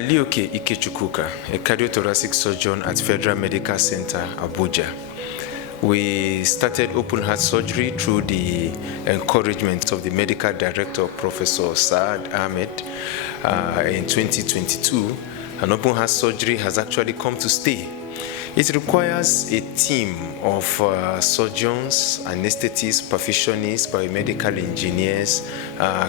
Alioke Ikechukuka, a cardiothoracic surgeon at Federal Medical Center, Abuja. We started open heart surgery through the encouragement of the medical director, Professor Saad Ahmed, in 2022. And open heart surgery has actually come to stay. It requires a team of surgeons, anesthetists, perfusionists, biomedical engineers,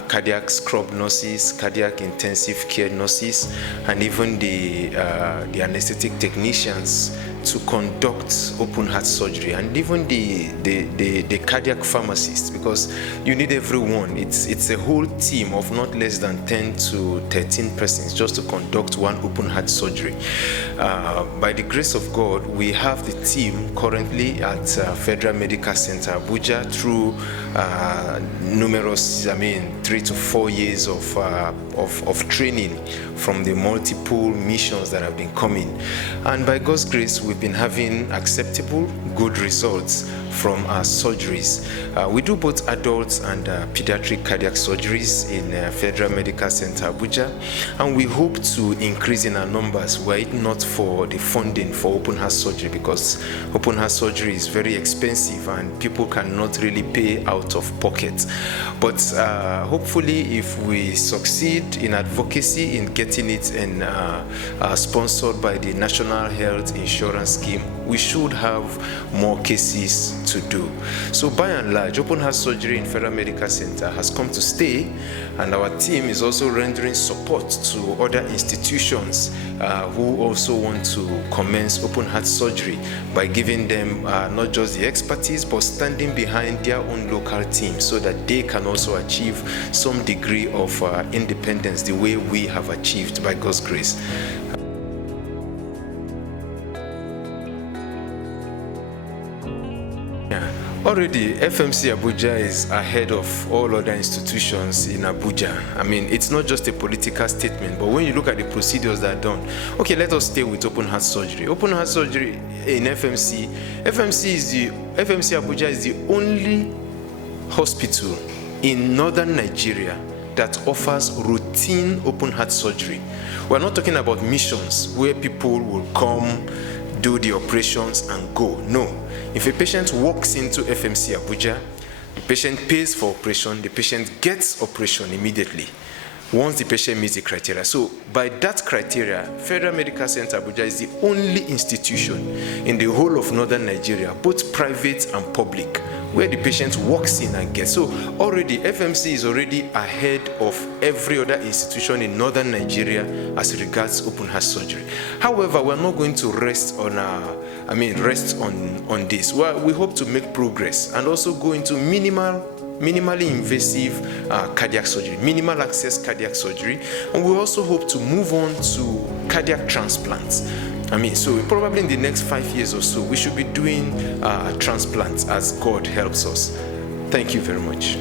cardiac scrub nurses, cardiac intensive care nurses, and even the anesthetic technicians to conduct open heart surgery, and even the cardiac pharmacists, because you need everyone. It's a whole team of not less than 10 to 13 persons just to conduct one open heart surgery. By the grace of God, we have the team currently at Federal Medical Center Abuja through numerous, 3 to 4 years of training from the multiple missions that have been coming. And by God's grace, we've been having acceptable, good results from our surgeries. We do both adults and pediatric cardiac surgeries in Federal Medical Center Abuja, and we hope to increase in our numbers were it not for the funding for open heart surgery, because open heart surgery is very expensive and people cannot really pay out of pocket. But hopefully, if we succeed in advocacy in getting it and sponsored by the National Health Insurance Scheme, we should have more cases to do. So by and large, open heart surgery in Federal Medical Center has come to stay, and our team is also rendering support to other institutions who also want to commence open heart surgery by giving them not just the expertise, but standing behind their own local team so that they can also achieve some degree of independence the way we have achieved by God's grace. Already, FMC Abuja is ahead of all other institutions in Abuja. It's not just a political statement, but when you look at the procedures that are done, okay, let us stay with open heart surgery. Open heart surgery in FMC Abuja is the only hospital in northern Nigeria that offers routine open heart surgery. We're not talking about missions where people will come, do the operations and go. No. If a patient walks into FMC Abuja, the patient pays for operation, the patient gets operation immediately once the patient meets the criteria. So by that criteria, Federal Medical Center Abuja is the only institution in the whole of northern Nigeria, both private and public, where the patient walks in and gets. So already FMC is already ahead of every other institution in northern Nigeria as regards open heart surgery. However, we're not going to rest on this. Well, we hope to make progress and also go into minimally invasive cardiac surgery, minimal access cardiac surgery, and we also hope to move on to cardiac transplants. So probably in the next 5 years or so, we should be doing transplants as God helps us. Thank you very much.